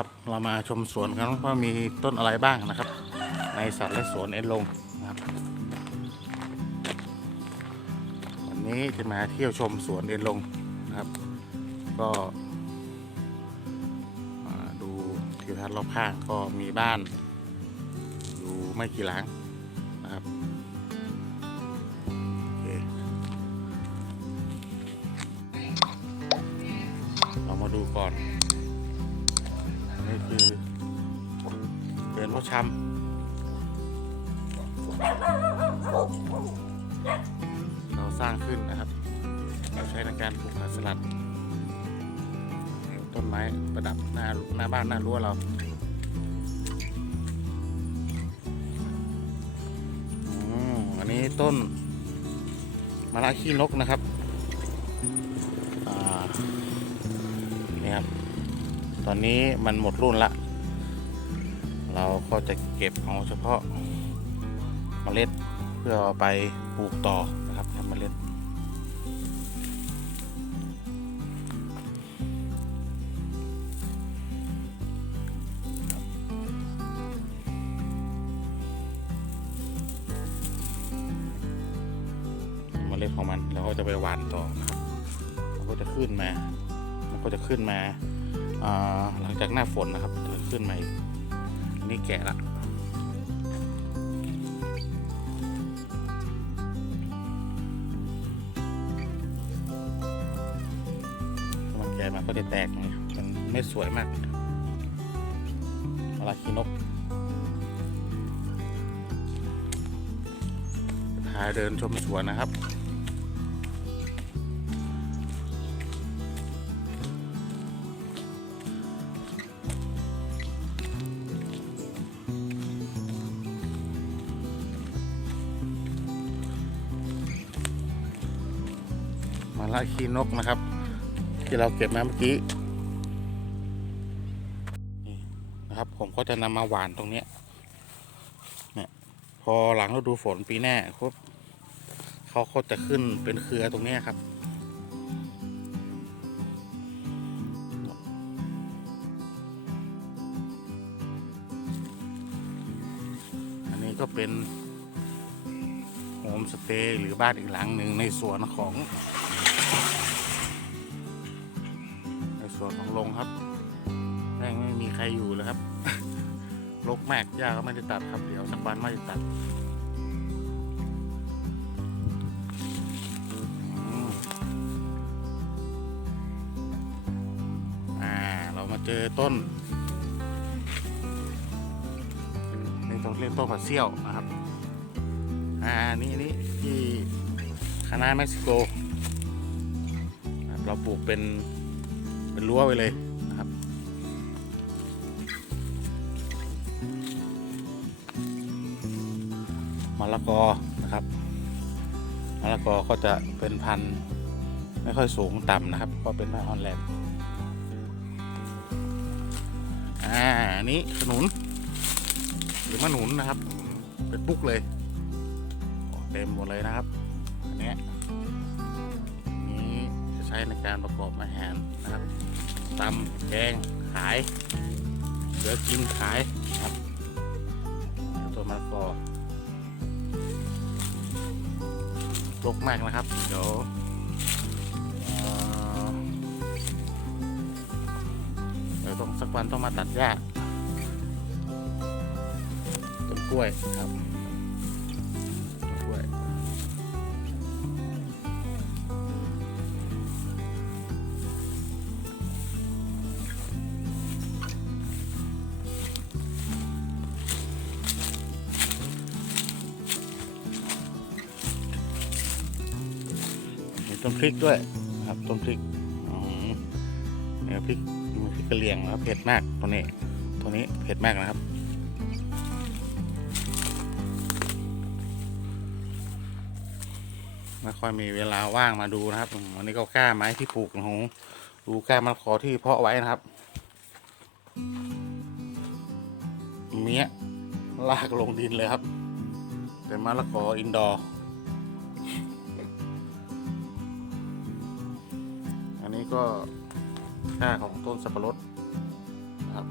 ครับ เรามาชมสวนกันว่ามีต้นอะไรบ้างนะครับ ในสัตว์และสวนเอ็นลงนะครับวันนี้จะมาเที่ยวชมสวนเอ็นลงนะครับ ก็มาดูทิวทัศน์รอบข้างก็มีบ้านอยู่ไม่กี่หลังนะครับเรามาดูก่อน เรือนพ่อชำเราสร้างขึ้นนะครับ เราใช้ในการปลูกผักสลัด ต้นไม้ประดับหน้าหน้าบ้านหน้ารั้วเราอันนี้ต้นมะระขี้นกนะครับนี่ครับ ตอนนี้มันหมดรุ่นละ เราก็จะเก็บเอาเฉพาะเมล็ดเพื่อเอาไปปลูกต่อ จะแตกอย่างนี้มันไม่สวยมากเวลาขี้นกพาเดินชมสวนนะครับ มาละคีนกนะครับ ที่เราเก็บมาเมื่อกี้นี่นะครับผมก็จะนำมาหวานตรงเนี้ยเนี่ยพอหลังฤดูฝนปีหน้าครับเขาก็จะขึ้นเป็นเครือตรงเนี้ยครับอันนี้ก็เป็นโฮมสเตย์หรือบ้านอีกหลังหนึ่งในสวนของ วนของลงครับแม่งไม่มีใครอยู่เลยครับรกมากหญ้าก็ไม่ได้ตัดครับ เดี๋ยวสักวันไม่ได้ตัดอืมอ่าเรามาเจอต้นนี่ต้องเรียกต้นผัดเซี่ยวนะครับ อ่านี่นี่ที่คณะเม็กซิโกนะครับเราปลูกเป็น เป็นรั้วไว้เลยนะครับ มะละกอนะครับมะละกอก็จะเป็นพันธุ์ไม่ค่อยสูงต่ำนะครับ ก็เป็นไม้ออนแลนด์อ่านนี้ขนุน หรือมะหนุนนะครับ เป็นปุ๊กเลย เต็มหมดเลยนะครับ ช้ในการประกอบอาหารนะครับตำแกงขายเหลือกินขายครับตัวมะละกอรกมากนะครับ เดี๋ยวเอ่อเดี๋ยวต้องสักวันต้องมาตัดหญ้าต้นกล้วยครับ พริกด้วยนะครับต้นพริกเนี่ยพริกมีพริกกระเหรี่ยงนะครับเผ็ดมากตัวนี้ตัวนี้เผ็ดมากนะครับ ไม่ค่อยมีเวลาว่างมาดูนะครับวันนี้ก็กล้าไม้ที่ปลูกของดูกล้ามะละกอที่เพาะไว้นะครับเมียลากลงดินเลยครับ เป็นมะละกออินดอร์ นี้ก็กล้าของต้นสับปะรดนะครับ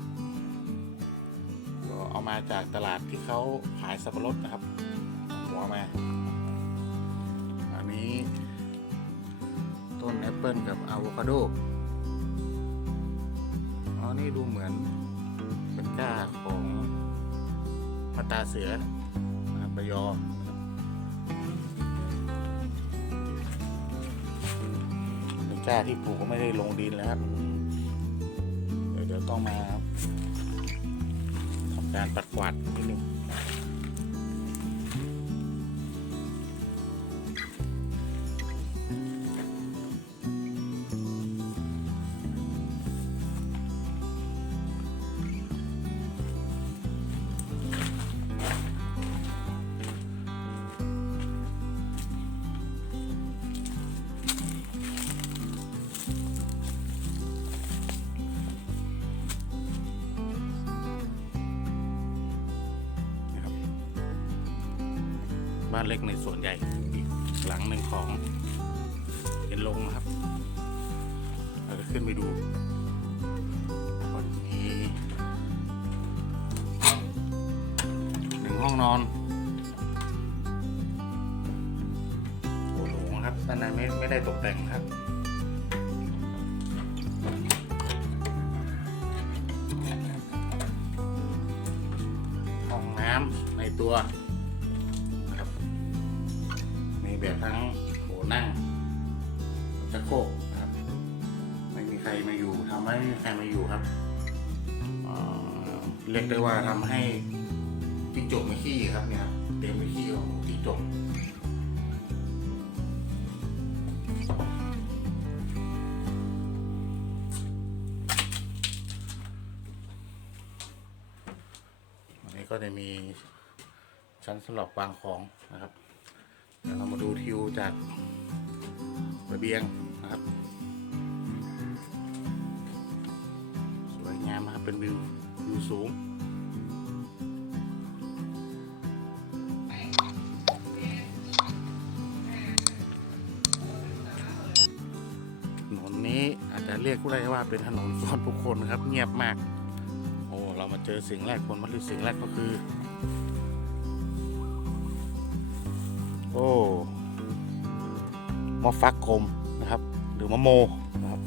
ก็เอามาจากตลาดที่เขาขายสับปะรดนะครับ หัวมา อันนี้ ต้นแอปเปิลกับอะโวคาโดอ๋อนี่ดูเหมือนเป็นก้าของมาตาเสือนะครับระยอ กล้าที่ปลูกก็ไม่ได้ลงดินแล้วครับ เดี๋ยวเดี๋ยวต้องมาทำการปัดกวาดนิดนึง ในส่วนใหญ่อีกหลังหนึ่งของเห็นลงนะครับเราจะขึ้นไปดูก็มีหนึ่งห้องนอนโอ้โหครับด้านในไม่ไม่ได้ตกแต่งครับห้องน้ำในตัว เรียกได้ว่าทำให้จิ้งจกมาขี้ครับเนี่ยเต็มไปขี้ของจิ้งจกอันนี้ก็จะมีชั้นสำหรับวางของนะครับเดี๋ยวเรามาดูทิวจากระเบียงนะครับ สวยงามนะครับเป็นวิววิวสูง เรียกได้ว่าเป็นถนนส่วนบุคคลนครับ เงียบมาก โอ้เรามาเจอสิ่งแรกคนมาดูสิ่งแรกก็คือ โอ้มะฟักกลมนะครับ หรือมะโมนะครับ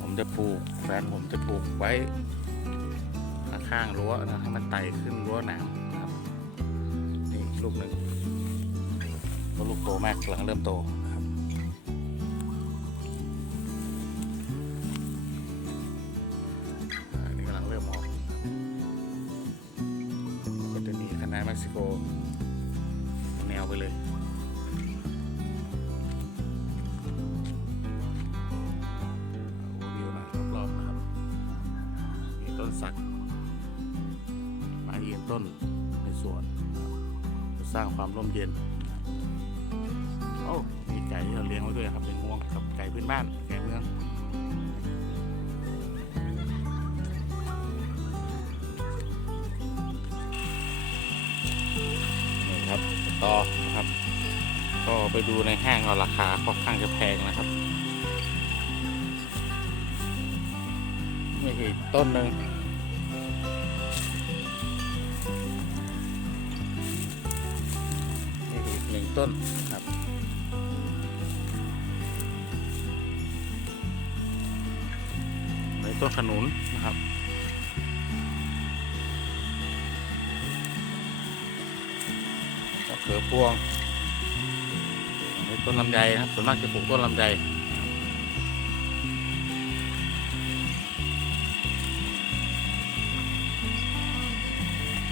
ผมจะปลูกแฟนผมจะปลูกไว้ข้างรั้วนะให้มันไต่ขึ้นรั้วหนามนะครับนี่ลูกหนึ่งลูกโตมากกำลังเริ่มโต บ้านไก่เมืองนี่ครับต่อนะครับ ก็ไปดูในห้างเอราคาค่อนข้างจะแพงนะครับนี่อีกต้นหนึ่งนี่อีกหนึ่งต้น ต้นขนุนนะครับ เขือพวงต้นลำไยนะครับ ส่วนมากจะปลูกต้นลำไย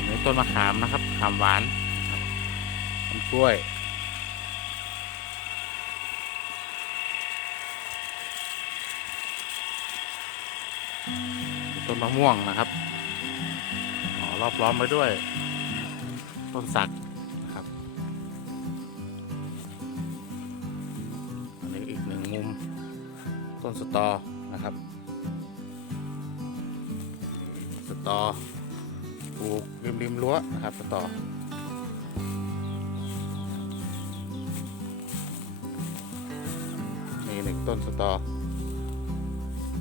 ในต้นมะขามนะครับขามหวานต้นกล้วย ต้นมะม่วงนะครับอรอบล้อมไปด้วย ต้นสักนะครับ อันนี้อีกหนึ่งมุม ต้นสตอนะครับสตอปลูกริมริมรั้วนะครับสตอนี่หนึ่งต้นสตอ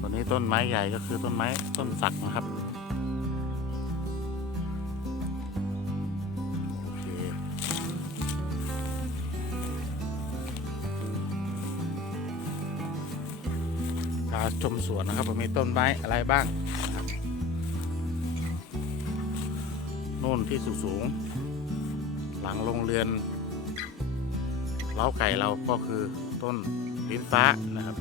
ตัวนี้ต้นไม้ใหญ่ก็คือต้นไม้ต้นสักนะครับโอเคพาชมสวนนะครับว่ามีต้นไม้อะไรบ้างนู่นที่สูงๆหลังโรงเรือน เล้าไก่เราก็คือต้นลิ้นฟ้านะครับ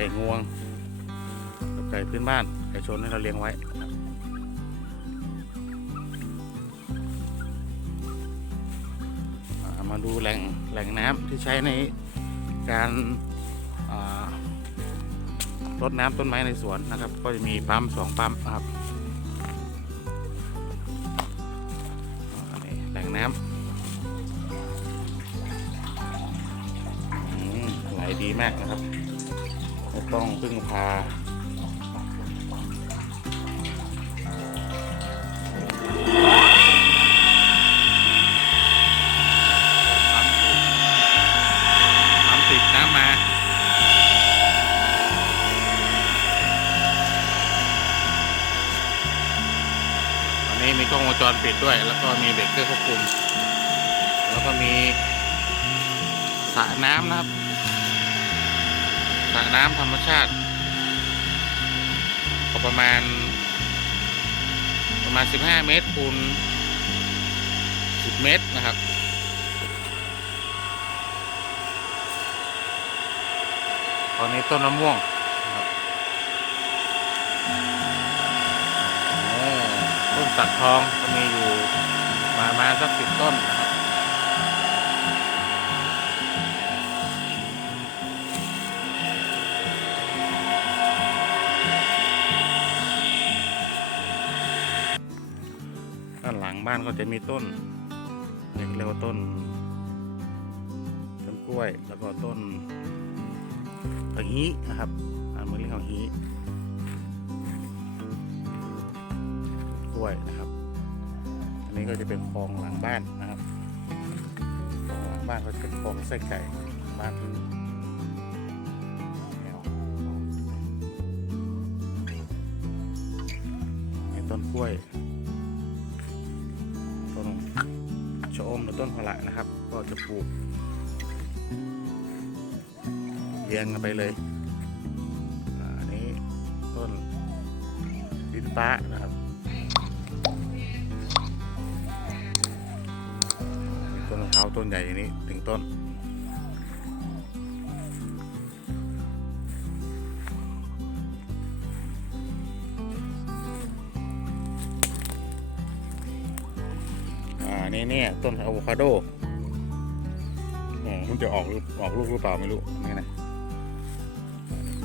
ไก่งวงกับไก่พื้นบ้าน ไก่ชนให้เราเลี้ยงไว้ครับมาดูแหล่งแหล่งน้ำที่ใช้ในการรดน้ำต้นไม้ในสวนนะครับ ก็จะมีปั๊มสองปั๊มนะครับนี่แหล่งน้ำไหลดีมากนะครับ ต้องพึ่งพาติดน้ำมาตอนนี้มีกล้องวงจรปิดด้วย แล้วก็มีเบรกเกอร์ควบคุม แล้วก็มีสระน้ำนะครับ ระน้ำธรรมชาติก็ประมาณ ประมาณ 15 เมตรคูณ 10 เมตรนะครับตอนนี้ต้นมะม่วงนะครับโอ้ต้นสักทองก็มีอยู่ประมาณสักสิบต้นนะครับ บ้านก็จะมีต้นเรียกเรียกว่าต้น ต้นกล้วย แล้วก็ต้นผักฮีนะครับอ่านมือเรียกของฮีกล้วยนะครับ อันนี้ก็จะเป็นคลองหลังบ้านนะครับคลองหลังบ้านก็จะเป็นคลองไส้ไก่บ้านแนวมีต้นกล้วย ต้นพละนะครับ ก็จะปลูกเรียงกันไปเลยอันนี้ต้นลิ้นฟ้านะครับต้นมะพร้าวต้นใหญ่อย่างนี้ถึงต้น ต้นอะโวคาโดอ๋อมันจะออกลูกออกลูกหรือเปล่าไม่รู้นี่นะ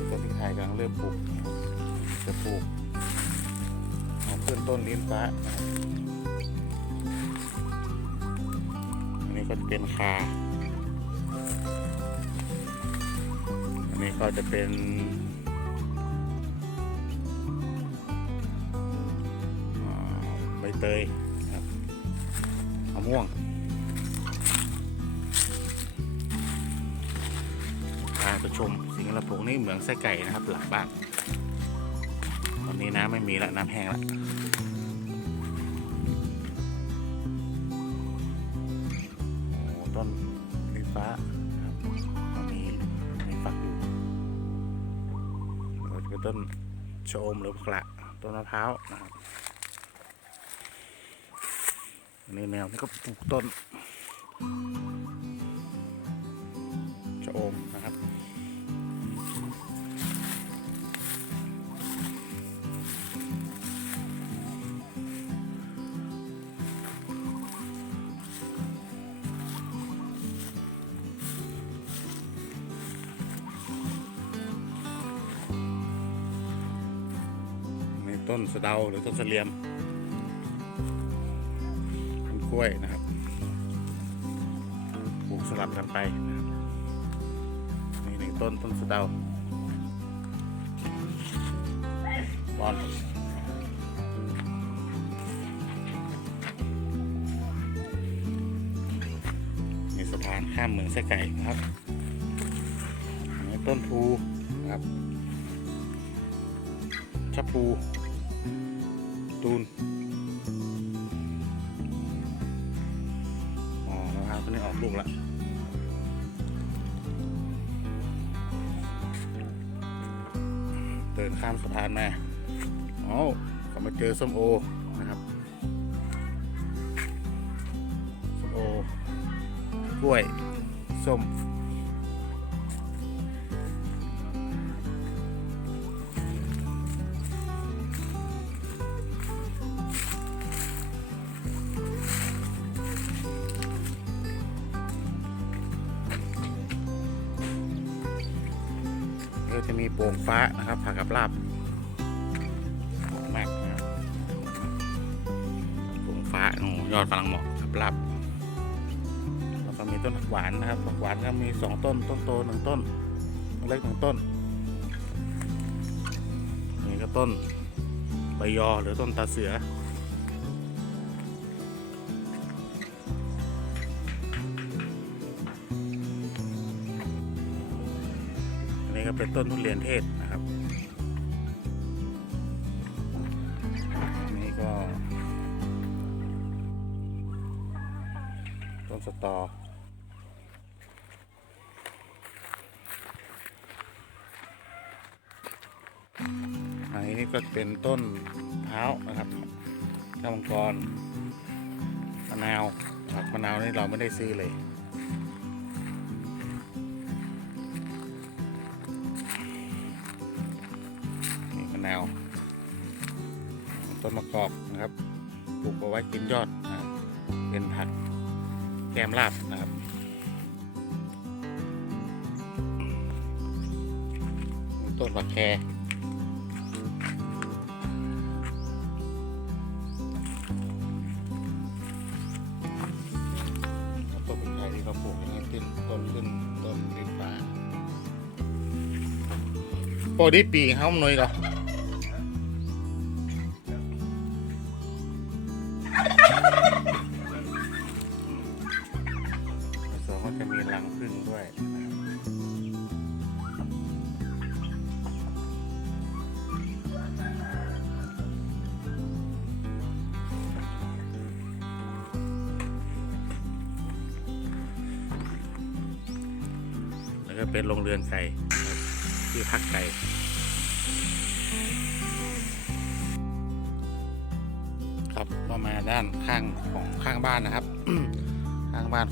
ต้นพริกไทยกำลังเริ่มปลูก จะปลูกเอาขึ้นต้นลิ้นฟ้าอันนี้ก็จะเป็นคาอันนี้ก็จะเป็นใบเตย ม่วงพาไปชมสิงที่เราปลูกนี่เหมืองไส้ไก่นะครับ หลังบ้าน ตอนนี้น้ำไม่มีล้วน้ำแห้งล้วโอ้ต้นลิ้นฟ้านะครับก็มีมีฝักอยู่แล้วก็จะเป็นต้นชะอมหรือพละต้นมะพร้าวนะครับ นนี้แนวนี่ก็ปลูกต้นชะอมนะครับนี่ต้นสะเดาหรือต้นเสลียม ล้วยนะครับปลูกสลับกันไปนะครับนี่หนึ่งต้นต้นสะเดาบอนพานข้ามเมืองไส้ไก่นะครับอันนี้ต้นพูนะครับชะพูตูน ลูกละเดินข้ามสะพานมาอ๋อก็มาเจอส้มโอนะครับส้มโอกล้วยส้ม โป่งฟ้านะครับผักกับลาบมากนะครับโป่งฟ้าโอ้โหยอดฝรั่งเหมาะกับลาบแล้วก็มีต้นผักหวานนะครับผักหวานก็มีสองต้นต้นโตหนึ่งต้นเล็กหนึ่งต้นนี่ก็ต้นใบยอหรือต้นตาเสือ เป็นต้นทุเรียนเทศนะครับอันนี้ก็ ต้นสตออันนี้ก็เป็นต้นเท้าวนะครับข้าวมังกรมะนาวผักมะนาวนี่เราไม่ได้ซื้อเลย ไว้กินยอดนะเป็นผักแกมลาบนะครับต้นผักแครต้นเป็นไทยที่เขาปลูกให้ขึ้นต้นขึ้นต้นดินฟ้าปอดีปีเขาหน่อยก็ส่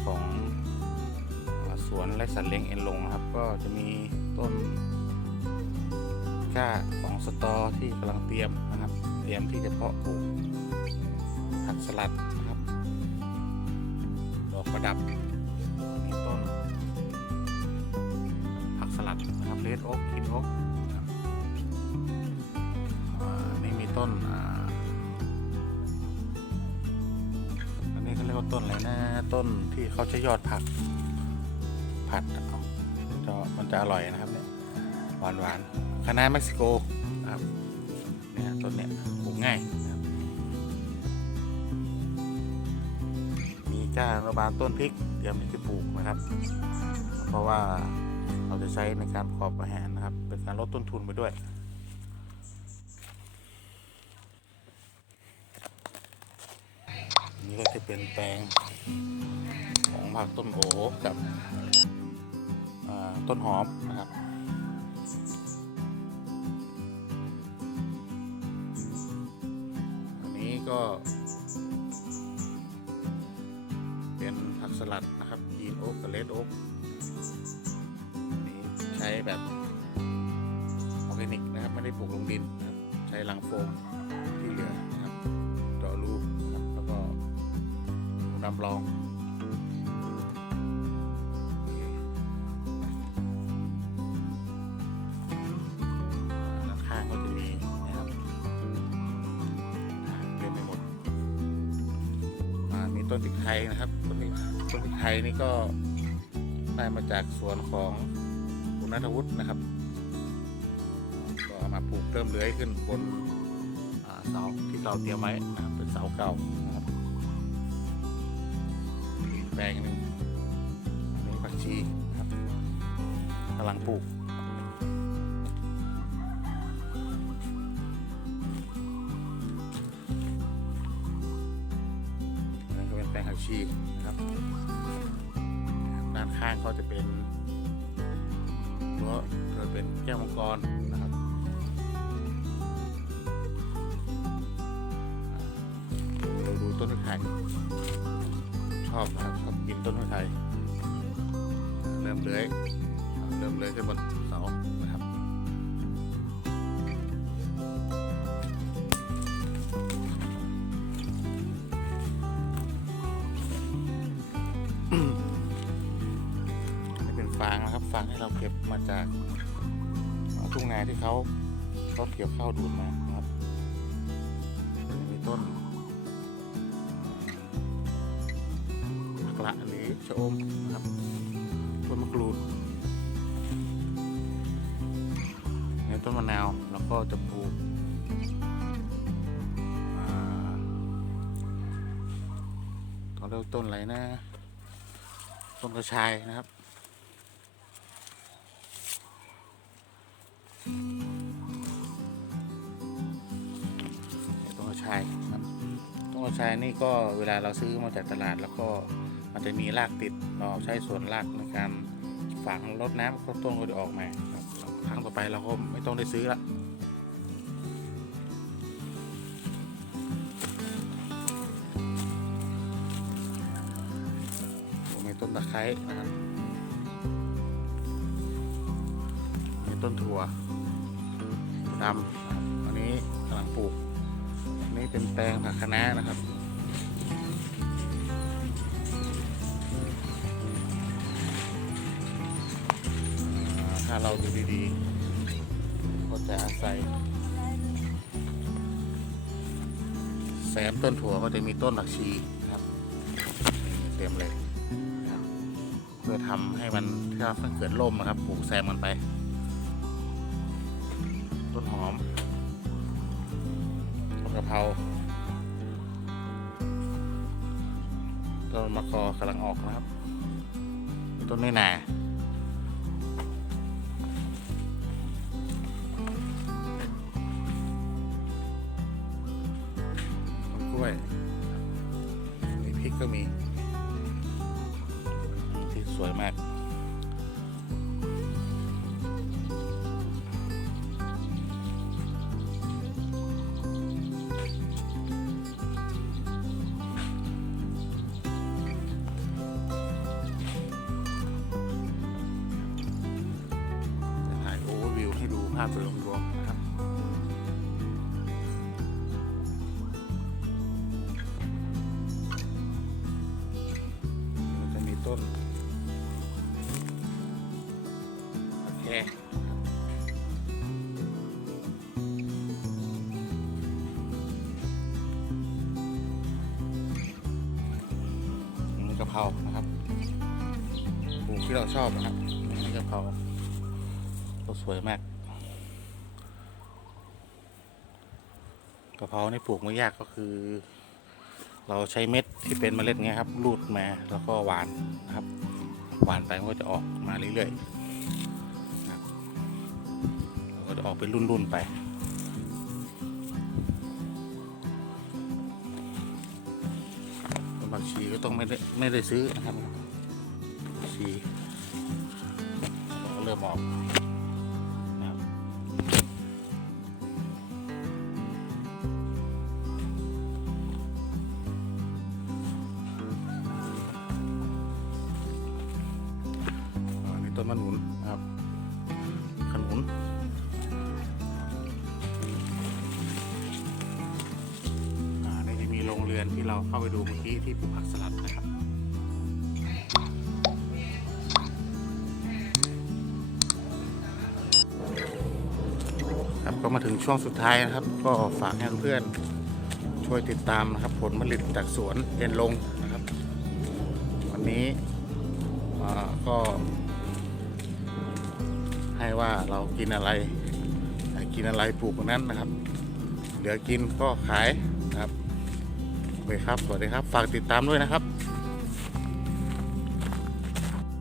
ของสวนและสัตว์เลี้ยงเอ็นลงนะครับ ก็จะมีต้นก้าของสตอที่กำลังเตรียมนะครับ เตรียมที่จะเพาะปลูกผักสลัดนะครับดอกประดับมีต้นผักสลัดนะครับเลดโอ๊กคินโอ๊กนี่มีต้นออันนี้เขาเรียกว่าต้นอะไรนะ ต้นที่เขาใช้ยอดผัก ผัดเอาจะมันจะอร่อยนะครับเนี่ยหวานหวานๆคณะเม็กซิโกนะครับเนี่ยต้นเนี่ยปลูกง่ายนะครับมีก้านระบาลต้นพริกเตรียมที่จะปลูกนะครับ เพราะว่าเราจะใช้ในการประกอบอาหารนะครับ เป็นการลดต้นทุนไปด้วย นี่ก็จะเป็นแปลงของผักต้นโอกับต้นหอมนะครับอันนี้ก็ เป็นผักสลัดนะครับยีนโอ๊กกับเลดโอ๊กอันนี้ใช้แบบออร์แกนิกนะครับ ไม่ได้ปลูกลงดินนะครับ ใช้ลังโฟม นำรองด้านข้างก็จะมีนะครับเต็มไปหมดอ่ามีต้นพริกไทยนะครับ ต้นพริกต้นพริกไทยนี่ก็ได้มาจากสวนของคุณนัทวุฒินะครับ ก็เอามาปลูกเริ่มเลื้อยขึ้นบนเสาที่เราเตรียมไว้นะครับเป็นเสาเก่า ลงหนึ่งชีนะครับกำลังปลูกนั่นก็เป็นแปลงผักชีนะครับ ด้านข้างก็จะเป็นรั้วจะเป็นแก้วมังกรนะครับดูดูต้นไทรชอบนะครับ กินต้นไทรเริ่มเลื้อยเริ่มเลื้อยขึ้นบนเสานะครับอันนี้เป็นฟางนะครับฟางที่เราเก็บมาจากทุ่งนาที่เขารถเกี่ยวข้าวดูดมา เขาเรียกว่าต้นอะไรนะ ต้นกระชายนะครับ ต้นกระชายนะครับต้นกระชายนี่ก็เวลาเราซื้อมาจากตลาดแล้วก็มันจะมีรากติดเราใช้ส่วนรากในการฝังรดน้ำต้นก็จะออกมาครับครั้งต่อไปเราก็ไม่ต้องได้ซื้อละ ไคร้นะครับมีต้นถั่วดำนะครับอันนี้กำลังปลูกอันนี้เป็นแปลงผักคะน้านะครับถ้าเราดูดีๆก็จะอาศัยแซมต้นถั่วก็จะมีต้นผักชีครับเต็มเลย ทำให้มันถ้าเกิดร่มนะครับปลูกแซมมันไป ต้นหอมต้นกะเพราต้นมะกอกำลังออกนะครับ ต้นไม่นาต้นกล้วยมีพริกก็มี สวยมาก กะเพรานะครับปลูกที่เราชอบนะครับนี่กะเพราก็สวยมากกะเพรานี่ปลูกไม่ยากก็คือ เราใช้เม็ดที่เป็นเมล็ดเงี้ยครับรูดมาแล้วก็หวานนะครับ หวานไปมันก็จะออกมาเรื่อยๆนะครับแล้วก็จะออกเป็นรุ่นๆไป ต้นผักชีก็ต้องไม่ได้ไม่ได้ซื้อนะครับผักชีเริ่มออกนะครับอันนี้ต้นมะหนุนครับ ที่เราเข้าไปดูเมื่อกี้ที่ปลูกผักสลัดนะครับครับก็มาถึงช่วงสุดท้ายนะครับ ก็ฝากให้เพื่อนช่วยติดตามนะครับ ผลผลิตจากสวนเย็นลงนะครับ วันนี้ก็ให้ว่าเรากินอะไร กินอะไรปลูกตรงนั้นนะครับ เหลือกินก็ขาย เคครับ สวัสดีครับ ฝากติดตามด้วยนะครับ